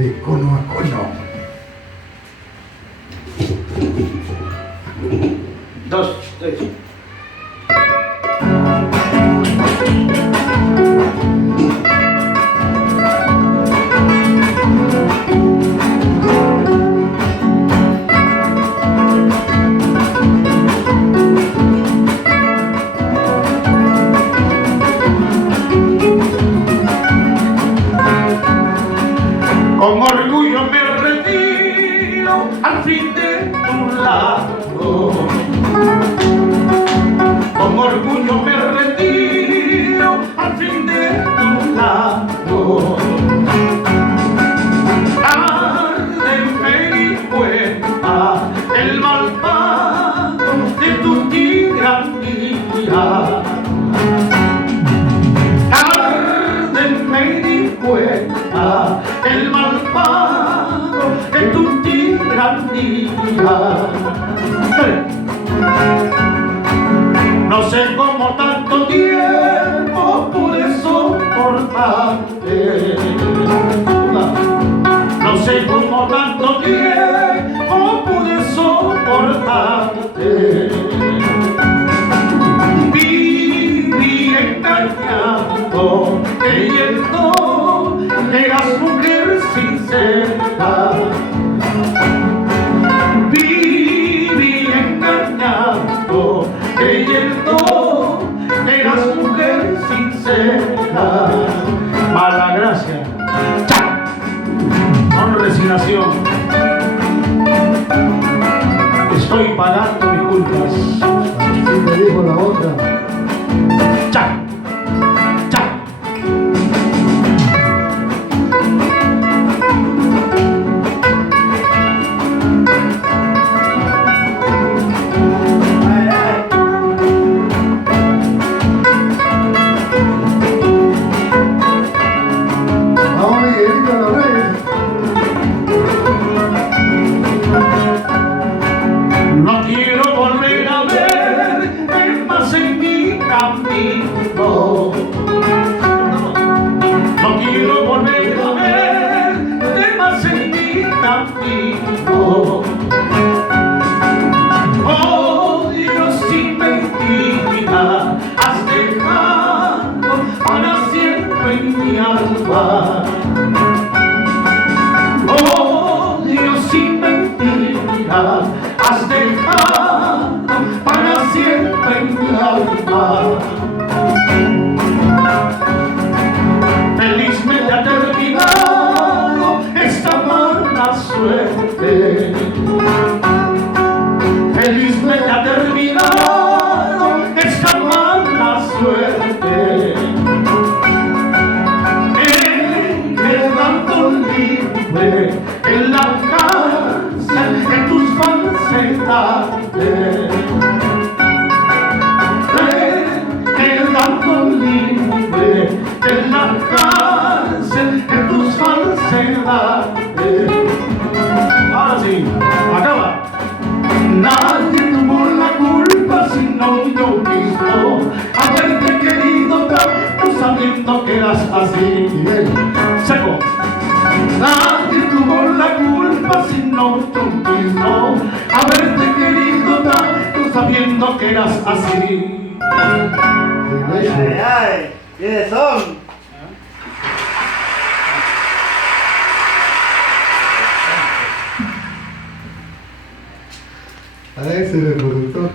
de cono a cono. 2, 3. Con orgullo me retiro al fin de tu lado. Con orgullo me retiro al fin de tu lado. Arde mi cuenta el malvado de tu tiranía. Me di cuenta el malvado de tu tiranía. No sé cómo tanto tiempo pude soportarte. No sé cómo tanto tiempo pude soportarte. Viví engañado, creyendo que eras mujer sincera. Viví engañado, creyendo que eras mujer sincera. Mala gracia, con resignación, estoy pagando mis culpas. Así me dijo la otra. ¡Cha! ¡Cha! Vamos, Miguelito Los Reyes. No quiero volver a ver más en mi camino. No quiero volver a ver más en mi camino. Oh Dios, sin mentira has dejado para siempre en mi alma. Oh Dios, sin mentira has dejado para siempre en mi alma. Felizmente ha terminado esta mala suerte. Felizmente ha terminado esta mala suerte. Quedando libre en la cárcel de tus falsedades. Quedando libre en la cárcel de tus falsedades. Ahora sí, acaba. Nadie tuvo la culpa sino yo mismo, haberte querido tanto sabiendo que eras así. Seco. Nadie tuvo la culpa sino tú mismo, haberte querido tanto sabiendo que eras así. Ay, ay, ay, ¿quiénes son? Alex, el productor.